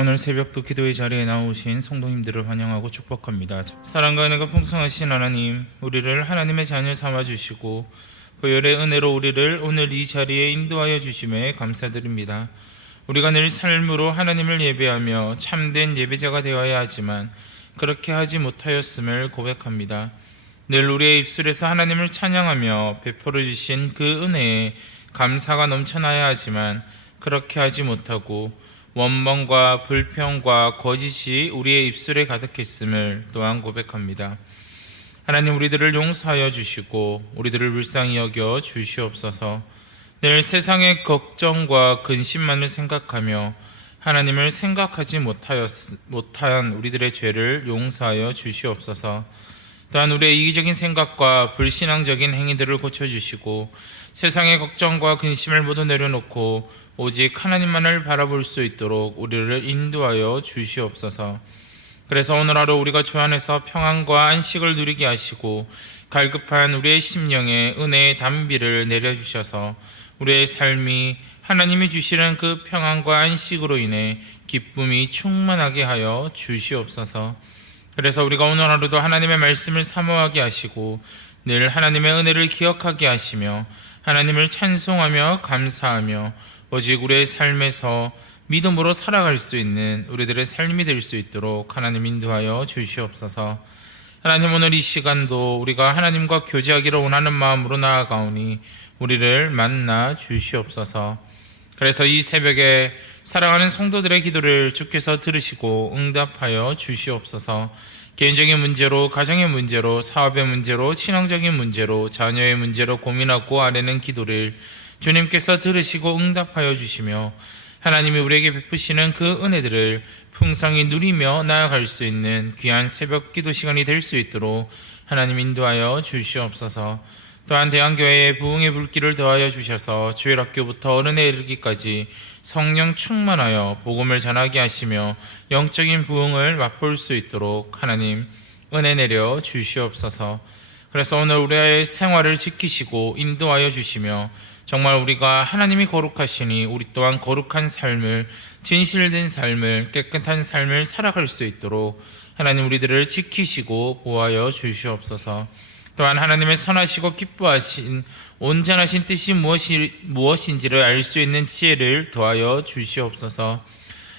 오늘 새벽도 기도의 자리에 나오신 성도님들을 환영하고 축복합니다. 사랑과 은혜가 풍성하신 하나님, 우리를 하나님의 자녀 삼아주시고 보혈의 은혜로 우리를 오늘 이 자리에 인도하여 주심에 감사드립니다. 우리가 늘 삶으로 하나님을 예배하며 참된 예배자가 되어야 하지만 그렇게 하지 못하였음을 고백합니다. 늘 우리의 입술에서 하나님을 찬양하며 베풀어 주신 그 은혜에 감사가 넘쳐나야 하지만 그렇게 하지 못하고 원망과 불평과 거짓이 우리의 입술에 가득했음을 또한 고백합니다. 하나님, 우리들을 용서하여 주시고 우리들을 불쌍히 여겨 주시옵소서. 늘 세상의 걱정과 근심만을 생각하며 하나님을 생각하지 못한 우리들의 죄를 용서하여 주시옵소서. 또한 우리의 이기적인 생각과 불신앙적인 행위들을 고쳐주시고 세상의 걱정과 근심을 모두 내려놓고 오직 하나님만을 바라볼 수 있도록 우리를 인도하여 주시옵소서. 그래서 오늘 하루 우리가 주 안에서 평안과 안식을 누리게 하시고 갈급한 우리의 심령에 은혜의 단비를 내려주셔서 우리의 삶이 하나님이 주시는 그 평안과 안식으로 인해 기쁨이 충만하게 하여 주시옵소서. 그래서 우리가 오늘 하루도 하나님의 말씀을 사모하게 하시고 늘 하나님의 은혜를 기억하게 하시며 하나님을 찬송하며 감사하며 오직 우리의 삶에서 믿음으로 살아갈 수 있는 우리들의 삶이 될 수 있도록 하나님 인도하여 주시옵소서. 하나님, 오늘 이 시간도 우리가 하나님과 교제하기를 원하는 마음으로 나아가오니 우리를 만나 주시옵소서. 그래서 이 새벽에 사랑하는 성도들의 기도를 주께서 들으시고 응답하여 주시옵소서. 개인적인 문제로, 가정의 문제로, 사업의 문제로, 신앙적인 문제로, 자녀의 문제로 고민하고 아뢰는 기도를 주님께서 들으시고 응답하여 주시며 하나님이 우리에게 베푸시는 그 은혜들을 풍성히 누리며 나아갈 수 있는 귀한 새벽 기도 시간이 될 수 있도록 하나님 인도하여 주시옵소서. 또한 대한교회에 부흥의 불길을 더하여 주셔서 주일학교부터 어른에 이르기까지 성령 충만하여 복음을 전하게 하시며 영적인 부흥을 맛볼 수 있도록 하나님 은혜 내려 주시옵소서. 그래서 오늘 우리의 생활을 지키시고 인도하여 주시며 정말 우리가 하나님이 거룩하시니 우리 또한 거룩한 삶을, 진실된 삶을, 깨끗한 삶을 살아갈 수 있도록 하나님 우리들을 지키시고 보호하여 주시옵소서. 또한 하나님의 선하시고 기뻐하신 온전하신 뜻이 무엇인지를 알 수 있는 지혜를 더하여 주시옵소서.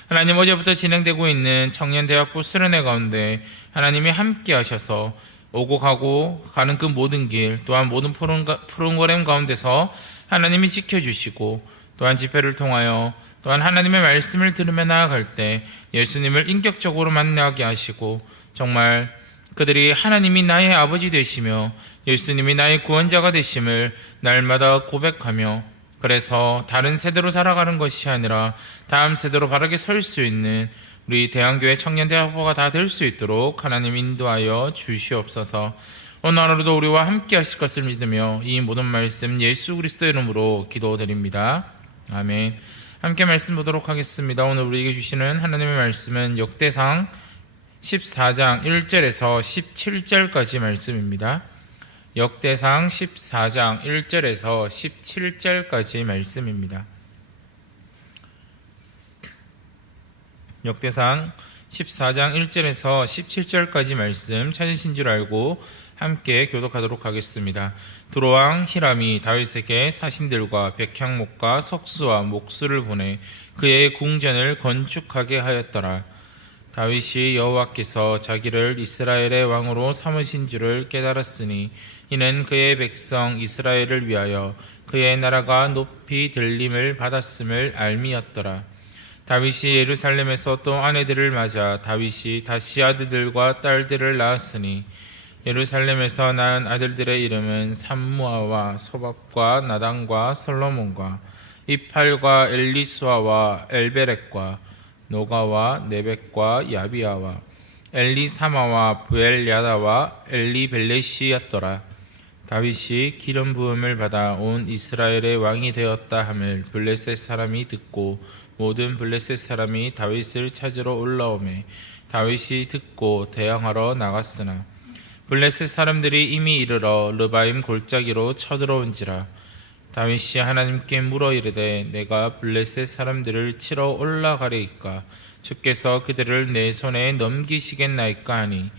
하나님, 어제부터 진행되고 있는 청년대학부 수련회 가운데 하나님이 함께 하셔서 오고 가고 가는 그 모든 길, 또한 모든 프로그램 가운데서 하나님이 지켜주시고 또한 집회를 통하여 또한 하나님의 말씀을 들으며 나아갈 때 예수님을 인격적으로 만나게 하시고 정말 그들이 하나님이 나의 아버지 되시며 예수님이 나의 구원자가 되심을 날마다 고백하며 그래서 다른 세대로 살아가는 것이 아니라 다음 세대로 바르게 설 수 있는 우리 대한교회 청년대학부가 다 될 수 있도록 하나님 인도하여 주시옵소서. 오늘 하루도 우리와 함께 하실 것을 믿으며 이 모든 말씀 예수 그리스도의 이름으로 기도드립니다. 아멘. 함께 말씀 보도록 하겠습니다. 오늘 우리에게 주시는 하나님의 말씀은 역대상 14장 1절에서 17절까지 말씀입니다. 역대상 14장 1절에서 17절까지 말씀입니다. 역대상 14장 1절에서 17절까지 말씀 찾으신 줄 알고 함께 교독하도록 하겠습니다. 두로왕 히람이 다윗에게 사신들과 백향목과 석수와 목수를 보내 그의 궁전을 건축하게 하였더라. 다윗이 여호와께서 자기를 이스라엘의 왕으로 삼으신 줄을 깨달았으니 이는 그의 백성 이스라엘을 위하여 그의 나라가 높이 들림을 받았음을 알미였더라. 다윗이 예루살렘에서 또 아내들을 맞아 다윗이 다시 아들들과 딸들을 낳았으니 예루살렘에서 낳은 아들들의 이름은 삼무아와 소밥과 나단과 솔로몬과 이팔과 엘리수아와 엘베렉과 노가와 네벡과 야비아와 엘리사마와 부엘야다와 엘리벨렛이었더라. 다윗이 기름 부음을 받아 온 이스라엘의 왕이 되었다 함을 블레셋 사람이 듣고 모든 블레셋 사람이 다윗을 찾으러 올라오매 다윗이 듣고 대항하러 나갔으나 블레셋 사람들이 이미 이르러 르바임 골짜기로 쳐들어온지라. 다윗이 하나님께 물어 이르되 내가 블레셋 사람들을 치러 올라가리이까 주께서 그들을 내 손에 넘기시겠나이까 하니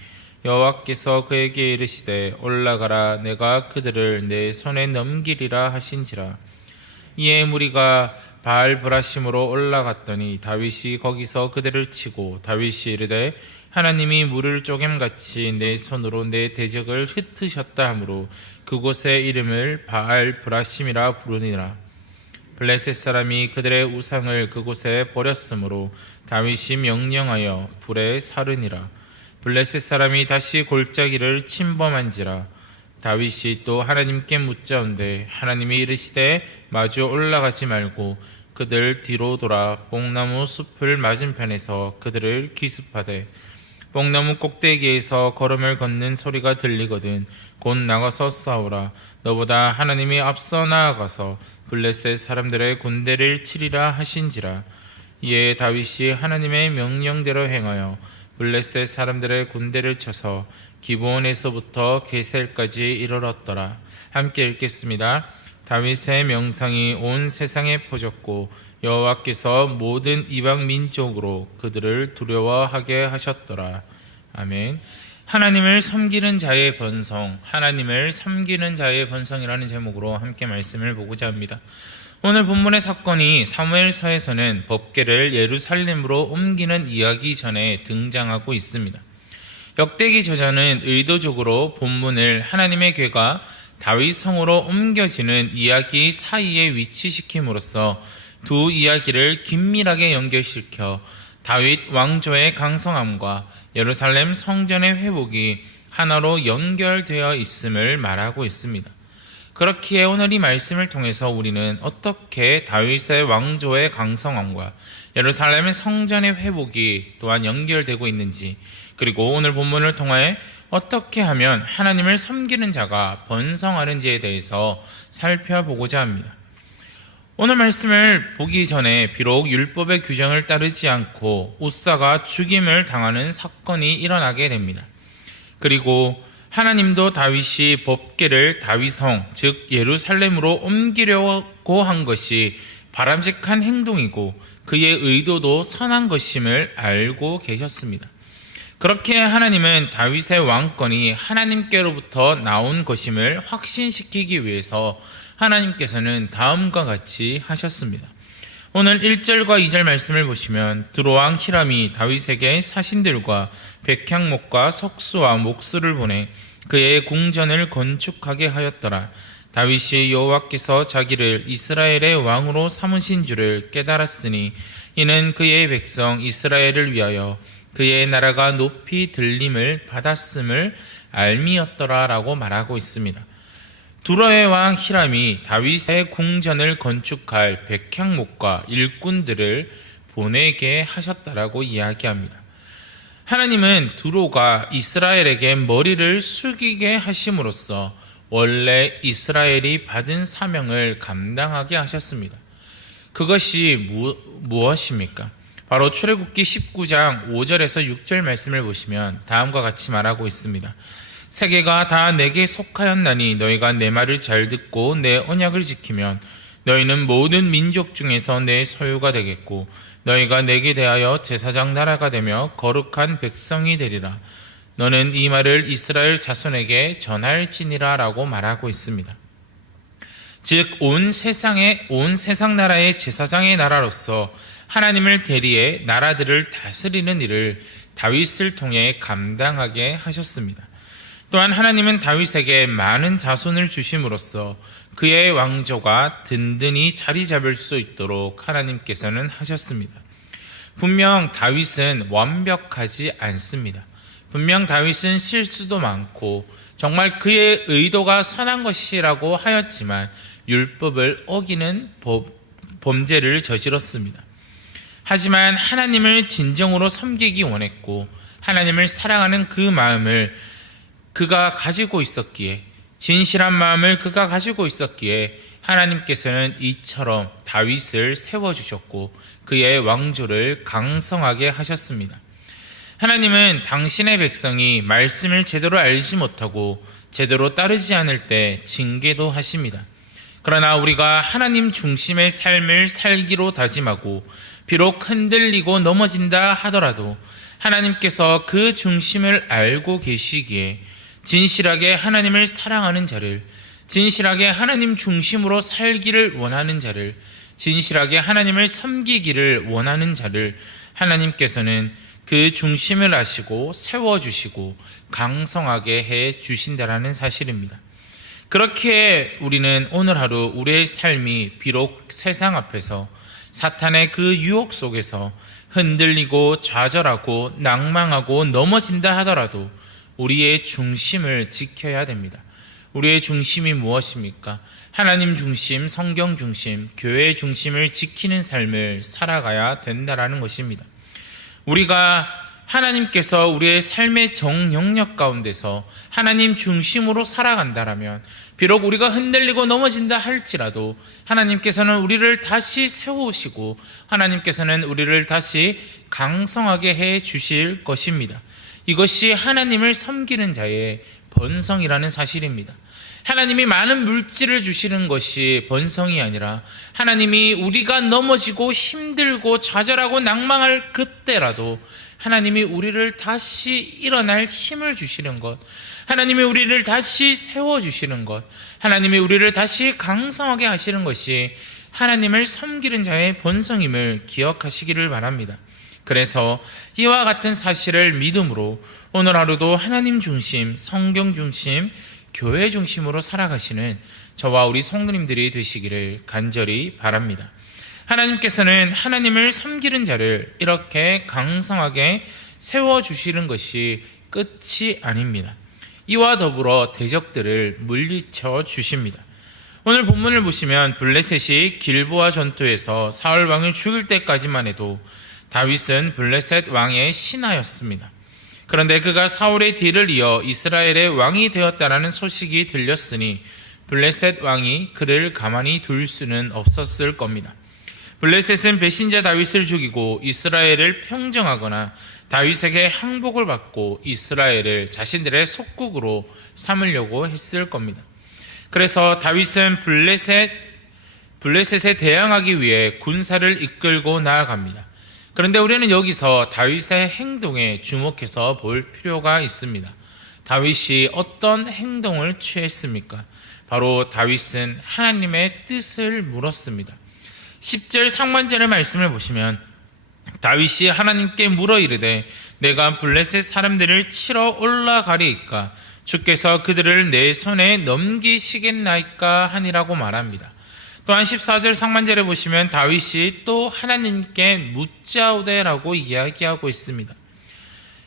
여호와께서 그에게 이르시되 올라가라 내가 그들을 내 손에 넘기리라 하신지라. 이에 무리가 바알브라심으로 올라갔더니 다윗이 거기서 그들을 치고 다윗이 이르되 하나님이 물을 쪼갬같이 내 손으로 내 대적을 흩으셨다 하므로 그곳의 이름을 바알브라심이라 부르니라. 블레셋 사람이 그들의 우상을 그곳에 버렸으므로 다윗이 명령하여 불에 사르니라. 블레셋 사람이 다시 골짜기를 침범한지라. 다윗이 또 하나님께 묻자온데 하나님이 이르시되 마주 올라가지 말고 그들 뒤로 돌아 뽕나무 숲을 맞은편에서 그들을 기습하되 뽕나무 꼭대기에서 걸음을 걷는 소리가 들리거든 곧 나가서 싸우라. 너보다 하나님이 앞서 나아가서 블레셋 사람들의 군대를 치리라 하신지라. 이에 다윗이 하나님의 명령대로 행하여 블레셋 사람들의 군대를 쳐서 기브온에서부터 게셀까지 이르렀더라. 함께 읽겠습니다. 다윗의 명상이 온 세상에 퍼졌고 여호와께서 모든 이방 민족으로 그들을 두려워하게 하셨더라. 아멘. 하나님을 섬기는 자의 번성, 하나님을 섬기는 자의 번성이라는 제목으로 함께 말씀을 보고자 합니다. 오늘 본문의 사건이 사무엘서에서는 법궤를 예루살렘으로 옮기는 이야기 전에 등장하고 있습니다. 역대기 저자는 의도적으로 본문을 하나님의 궤가 다윗 성으로 옮겨지는 이야기 사이에 위치시킴으로써 두 이야기를 긴밀하게 연결시켜 다윗 왕조의 강성함과 예루살렘 성전의 회복이 하나로 연결되어 있음을 말하고 있습니다. 그렇기에 오늘 이 말씀을 통해서 우리는 어떻게 다윗의 왕조의 강성함과 예루살렘의 성전의 회복이 또한 연결되고 있는지, 그리고 오늘 본문을 통해 어떻게 하면 하나님을 섬기는 자가 번성하는지에 대해서 살펴보고자 합니다. 오늘 말씀을 보기 전에 비록 율법의 규정을 따르지 않고 우사가 죽임을 당하는 사건이 일어나게 됩니다. 그리고 하나님도 다윗이 법궤를 다윗성, 즉 예루살렘으로 옮기려고 한 것이 바람직한 행동이고 그의 의도도 선한 것임을 알고 계셨습니다. 그렇게 하나님은 다윗의 왕권이 하나님께로부터 나온 것임을 확신시키기 위해서 하나님께서는 다음과 같이 하셨습니다. 오늘 1절과 2절 말씀을 보시면 두로왕 히람이 다윗에게 사신들과 백향목과 석수와 목수를 보내 그의 궁전을 건축하게 하였더라. 다윗이 여호와께서 자기를 이스라엘의 왕으로 삼으신 줄을 깨달았으니 이는 그의 백성 이스라엘을 위하여 그의 나라가 높이 들림을 받았음을 알미였더라 라고 말하고 있습니다. 두로의 왕 히람이 다윗의 궁전을 건축할 백향목과 일꾼들을 보내게 하셨다라고 이야기합니다. 하나님은 두로가 이스라엘에게 머리를 숙이게 하심으로써 원래 이스라엘이 받은 사명을 감당하게 하셨습니다. 그것이 무엇입니까? 바로 출애굽기 19장 5절에서 6절 말씀을 보시면 다음과 같이 말하고 있습니다. 세계가 다 내게 속하였나니 너희가 내 말을 잘 듣고 내 언약을 지키면 너희는 모든 민족 중에서 내 소유가 되겠고 너희가 내게 대하여 제사장 나라가 되며 거룩한 백성이 되리라. 너는 이 말을 이스라엘 자손에게 전할지니라 라고 말하고 있습니다. 즉 온 세상 나라의 제사장의 나라로서 하나님을 대리해 나라들을 다스리는 일을 다윗을 통해 감당하게 하셨습니다. 또한 하나님은 다윗에게 많은 자손을 주심으로써 그의 왕조가 든든히 자리 잡을 수 있도록 하나님께서는 하셨습니다. 분명 다윗은 완벽하지 않습니다. 분명 다윗은 실수도 많고 정말 그의 의도가 선한 것이라고 하였지만 율법을 어기는 범죄를 저질렀습니다. 하지만 하나님을 진정으로 섬기기 원했고 하나님을 사랑하는 그 마음을 그가 가지고 있었기에, 진실한 마음을 그가 가지고 있었기에 하나님께서는 이처럼 다윗을 세워주셨고 그의 왕조를 강성하게 하셨습니다. 하나님은 당신의 백성이 말씀을 제대로 알지 못하고 제대로 따르지 않을 때 징계도 하십니다. 그러나 우리가 하나님 중심의 삶을 살기로 다짐하고 비록 흔들리고 넘어진다 하더라도 하나님께서 그 중심을 알고 계시기에 진실하게 하나님을 사랑하는 자를, 진실하게 하나님 중심으로 살기를 원하는 자를, 진실하게 하나님을 섬기기를 원하는 자를 하나님께서는 그 중심을 아시고 세워주시고 강성하게 해 주신다라는 사실입니다. 그렇게 우리는 오늘 하루 우리의 삶이 비록 세상 앞에서 사탄의 그 유혹 속에서 흔들리고 좌절하고 낭망하고 넘어진다 하더라도 우리의 중심을 지켜야 됩니다. 우리의 중심이 무엇입니까? 하나님 중심, 성경 중심, 교회 중심을 지키는 삶을 살아가야 된다라는 것입니다. 우리가 하나님께서 우리의 삶의 정영역 가운데서 하나님 중심으로 살아간다라면 비록 우리가 흔들리고 넘어진다 할지라도 하나님께서는 우리를 다시 세우시고 하나님께서는 우리를 다시 강성하게 해 주실 것입니다. 이것이 하나님을 섬기는 자의 번성이라는 사실입니다. 하나님이 많은 물질을 주시는 것이 번성이 아니라 하나님이 우리가 넘어지고 힘들고 좌절하고 낭망할 그때라도 하나님이 우리를 다시 일어날 힘을 주시는 것, 하나님이 우리를 다시 세워주시는 것, 하나님이 우리를 다시 강성하게 하시는 것이 하나님을 섬기는 자의 본성임을 기억하시기를 바랍니다. 그래서 이와 같은 사실을 믿음으로 오늘 하루도 하나님 중심, 성경 중심, 교회 중심으로 살아가시는 저와 우리 성도님들이 되시기를 간절히 바랍니다. 하나님께서는 하나님을 섬기는 자를 이렇게 강성하게 세워주시는 것이 끝이 아닙니다. 이와 더불어 대적들을 물리쳐 주십니다. 오늘 본문을 보시면 블레셋이 길보아 전투에서 사울 왕을 죽일 때까지만 해도 다윗은 블레셋 왕의 신하였습니다. 그런데 그가 사울의 뒤를 이어 이스라엘의 왕이 되었다라는 소식이 들렸으니 블레셋 왕이 그를 가만히 둘 수는 없었을 겁니다. 블레셋은 배신자 다윗을 죽이고 이스라엘을 평정하거나 다윗에게 항복을 받고 이스라엘을 자신들의 속국으로 삼으려고 했을 겁니다. 그래서 다윗은 블레셋에 대항하기 위해 군사를 이끌고 나아갑니다. 그런데 우리는 여기서 다윗의 행동에 주목해서 볼 필요가 있습니다. 다윗이 어떤 행동을 취했습니까? 바로 다윗은 하나님의 뜻을 물었습니다. 10절 상반절의 말씀을 보시면 다윗이 하나님께 물어 이르되 내가 블레셋 사람들을 치러 올라가리이까 주께서 그들을 내 손에 넘기시겠나이까 하니라고 말합니다. 또한 14절 상반절에 보시면 다윗이 또 하나님께 묻자오되라고 이야기하고 있습니다.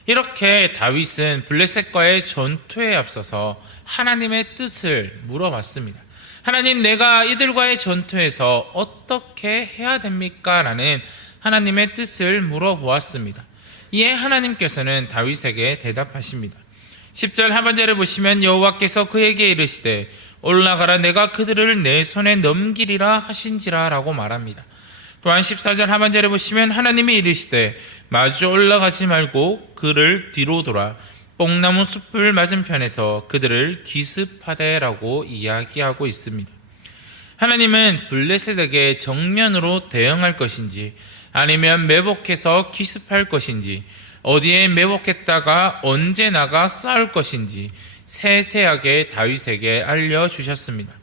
이렇게 다윗은 블레셋과의 전투에 앞서서 하나님의 뜻을 물어봤습니다. 하나님, 내가 이들과의 전투에서 어떻게 해야 됩니까? 라는 하나님의 뜻을 물어보았습니다. 이에 하나님께서는 다윗에게 대답하십니다. 10절 하반절에 보시면 여호와께서 그에게 이르시되 올라가라 내가 그들을 내 손에 넘기리라 하신지라 라고 말합니다. 또한 14절 하반절에 보시면 하나님이 이르시되 마주 올라가지 말고 그를 뒤로 돌아 뽕나무 숲을 맞은편에서 그들을 기습하되 라고 이야기하고 있습니다. 하나님은 블레셋에게 정면으로 대응할 것인지 아니면 매복해서 기습할 것인지 어디에 매복했다가 언제 나가 싸울 것인지 세세하게 다윗에게 알려주셨습니다.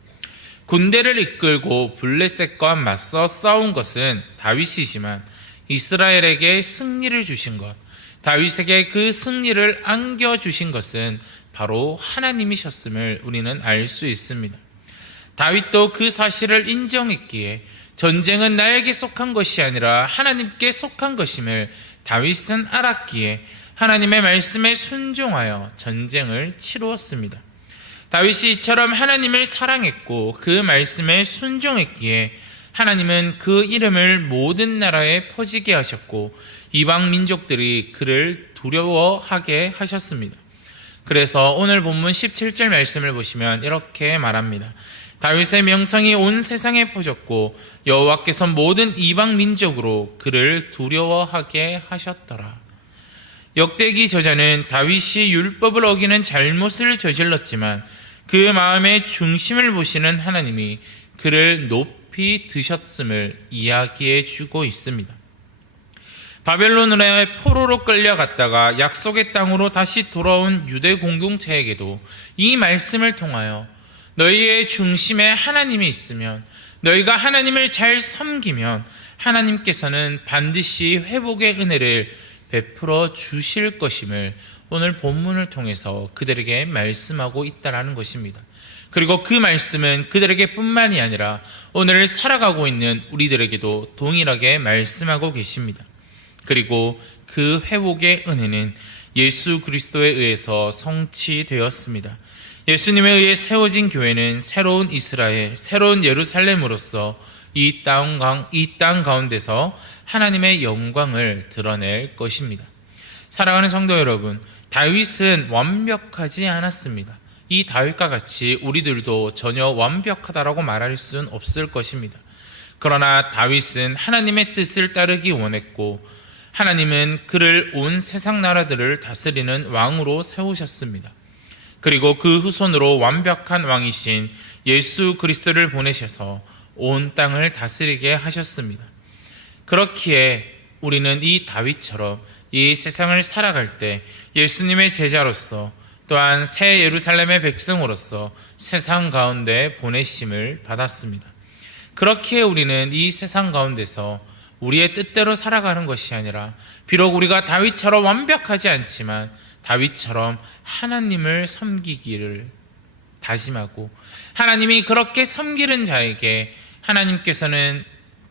군대를 이끌고 블레셋과 맞서 싸운 것은 다윗이지만 이스라엘에게 승리를 주신 것, 다윗에게 그 승리를 안겨주신 것은 바로 하나님이셨음을 우리는 알 수 있습니다. 다윗도 그 사실을 인정했기에 전쟁은 나에게 속한 것이 아니라 하나님께 속한 것임을 다윗은 알았기에 하나님의 말씀에 순종하여 전쟁을 치루었습니다. 다윗이 이처럼 하나님을 사랑했고 그 말씀에 순종했기에 하나님은 그 이름을 모든 나라에 퍼지게 하셨고 이방 민족들이 그를 두려워하게 하셨습니다. 그래서 오늘 본문 17절 말씀을 보시면 이렇게 말합니다. 다윗의 명성이 온 세상에 퍼졌고 여호와께서 모든 이방 민족으로 그를 두려워하게 하셨더라. 역대기 저자는 다윗이 율법을 어기는 잘못을 저질렀지만 그 마음의 중심을 보시는 하나님이 그를 높이 드셨음을 이야기해 주고 있습니다. 바벨론의 포로로 끌려갔다가 약속의 땅으로 다시 돌아온 유대 공동체에게도 이 말씀을 통하여 너희의 중심에 하나님이 있으면, 너희가 하나님을 잘 섬기면 하나님께서는 반드시 회복의 은혜를 베풀어 주실 것임을 오늘 본문을 통해서 그들에게 말씀하고 있다는 것입니다. 그리고 그 말씀은 그들에게 뿐만이 아니라 오늘 살아가고 있는 우리들에게도 동일하게 말씀하고 계십니다. 그리고 그 회복의 은혜는 예수 그리스도에 의해서 성취되었습니다. 예수님에 의해 세워진 교회는 새로운 이스라엘, 새로운 예루살렘으로서 이 땅 가운데서 하나님의 영광을 드러낼 것입니다. 사랑하는 성도 여러분, 다윗은 완벽하지 않았습니다. 이 다윗과 같이 우리들도 전혀 완벽하다라고 말할 수는 없을 것입니다. 그러나 다윗은 하나님의 뜻을 따르기 원했고, 하나님은 그를 온 세상 나라들을 다스리는 왕으로 세우셨습니다. 그리고 그 후손으로 완벽한 왕이신 예수 그리스도를 보내셔서 온 땅을 다스리게 하셨습니다. 그렇기에 우리는 이 다윗처럼 이 세상을 살아갈 때 예수님의 제자로서, 또한 새 예루살렘의 백성으로서 세상 가운데 보내심을 받았습니다. 그렇기에 우리는 이 세상 가운데서 우리의 뜻대로 살아가는 것이 아니라, 비록 우리가 다윗처럼 완벽하지 않지만 다윗처럼 하나님을 섬기기를 다짐하고, 하나님이 그렇게 섬기는 자에게 하나님께서는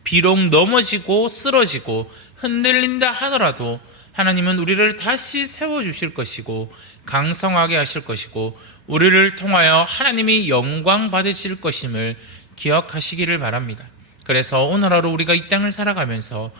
비록 넘어지고 쓰러지고 흔들린다 하더라도 하나님은 우리를 다시 세워주실 것이고 강성하게 하실 것이고, 우리를 통하여 하나님이 영광 받으실 것임을 기억하시기를 바랍니다. 그래서 오늘 하루 우리가 이 땅을 살아가면서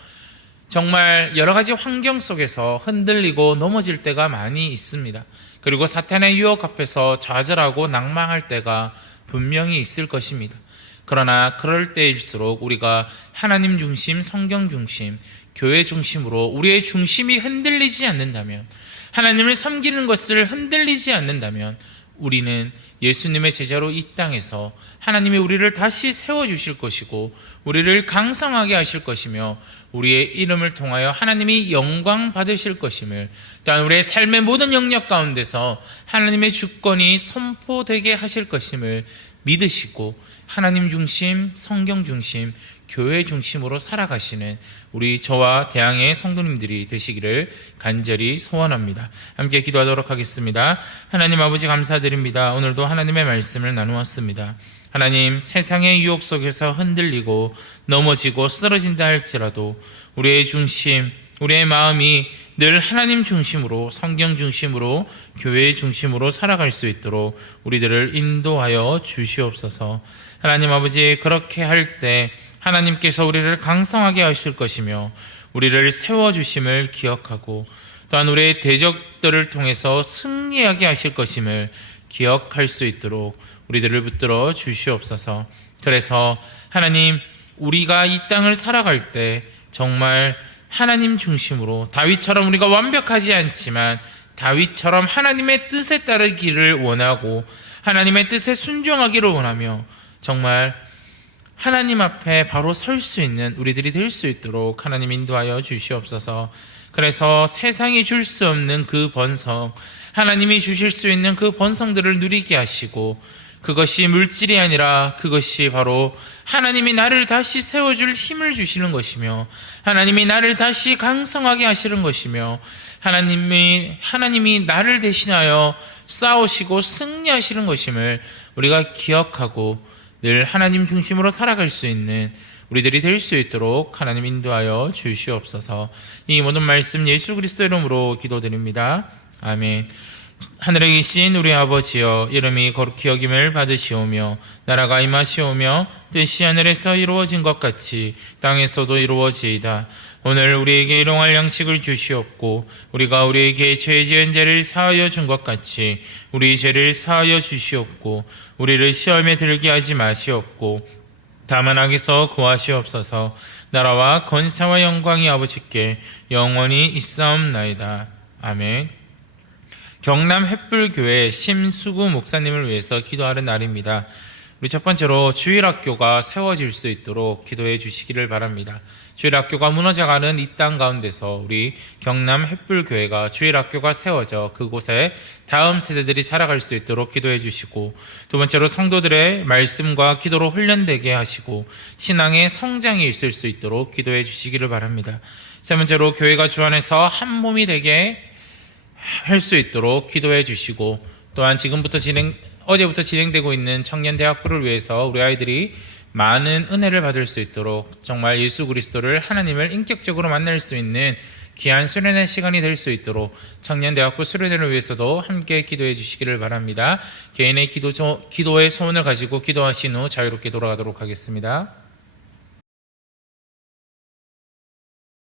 정말 여러 가지 환경 속에서 흔들리고 넘어질 때가 많이 있습니다. 그리고 사탄의 유혹 앞에서 좌절하고 낭망할 때가 분명히 있을 것입니다. 그러나 그럴 때일수록 우리가 하나님 중심, 성경 중심, 교회 중심으로 우리의 중심이 흔들리지 않는다면, 하나님을 섬기는 것을 흔들리지 않는다면 우리는 예수님의 제자로 이 땅에서 하나님이 우리를 다시 세워주실 것이고 우리를 강성하게 하실 것이며, 우리의 이름을 통하여 하나님이 영광 받으실 것임을, 또한 우리의 삶의 모든 영역 가운데서 하나님의 주권이 선포되게 하실 것임을 믿으시고 하나님 중심, 성경 중심, 교회 중심으로 살아가시는 우리 저와 대항의 성도님들이 되시기를 간절히 소원합니다. 함께 기도하도록 하겠습니다. 하나님 아버지 감사드립니다. 오늘도 하나님의 말씀을 나누었습니다. 하나님, 세상의 유혹 속에서 흔들리고 넘어지고 쓰러진다 할지라도 우리의 중심, 우리의 마음이 늘 하나님 중심으로, 성경 중심으로, 교회 중심으로 살아갈 수 있도록 우리들을 인도하여 주시옵소서. 하나님 아버지, 그렇게 할 때 하나님께서 우리를 강성하게 하실 것이며 우리를 세워주심을 기억하고, 또한 우리의 대적들을 통해서 승리하게 하실 것임을 기억할 수 있도록 우리들을 붙들어 주시옵소서. 그래서 하나님, 우리가 이 땅을 살아갈 때 정말 하나님 중심으로, 다윗처럼 우리가 완벽하지 않지만 다윗처럼 하나님의 뜻에 따르기를 원하고 하나님의 뜻에 순종하기를 원하며 정말 하나님 앞에 바로 설 수 있는 우리들이 될 수 있도록 하나님 인도하여 주시옵소서. 그래서 세상이 줄 수 없는 그 번성, 하나님이 주실 수 있는 그 번성들을 누리게 하시고, 그것이 물질이 아니라 그것이 바로 하나님이 나를 다시 세워줄 힘을 주시는 것이며, 하나님이 나를 다시 강성하게 하시는 것이며, 하나님이 나를 대신하여 싸우시고 승리하시는 것임을 우리가 기억하고 늘 하나님 중심으로 살아갈 수 있는 우리들이 될 수 있도록 하나님 인도하여 주시옵소서. 이 모든 말씀 예수 그리스도 이름으로 기도드립니다. 아멘. 하늘에 계신 우리 아버지여, 이름이 거룩히 여김을 받으시오며 나라가 임하시오며 뜻이 하늘에서 이루어진 것 같이 땅에서도 이루어지이다. 오늘 우리에게 일용할 양식을 주시옵고 우리가 우리에게 죄 지은 죄를 사하여 준 것 같이 우리 죄를 사하여 주시옵고 우리를 시험에 들게 하지 마시옵고 다만 악에서 구하시옵소서. 나라와 권세와 영광이 아버지께 영원히 있사옵나이다. 아멘. 경남 횃불교회 심수구 목사님을 위해서 기도하는 날입니다. 우리 첫 번째로 주일학교가 세워질 수 있도록 기도해 주시기를 바랍니다. 주일학교가 무너져가는 이 땅 가운데서 우리 경남 햇불교회가 주일학교가 세워져 그곳에 다음 세대들이 자라갈 수 있도록 기도해 주시고, 두 번째로 성도들의 말씀과 기도로 훈련되게 하시고 신앙의 성장이 있을 수 있도록 기도해 주시기를 바랍니다. 세 번째로 교회가 주 안에서 한 몸이 되게 할 수 있도록 기도해 주시고, 또한 어제부터 진행되고 있는 청년대학부를 위해서 우리 아이들이 많은 은혜를 받을 수 있도록 정말 예수 그리스도를 하나님을 인격적으로 만날 수 있는 귀한 수련의 시간이 될 수 있도록 청년대학부 수련회를 위해서도 함께 기도해 주시기를 바랍니다. 개인의 기도의 소원을 가지고 기도하신 후 자유롭게 돌아가도록 하겠습니다.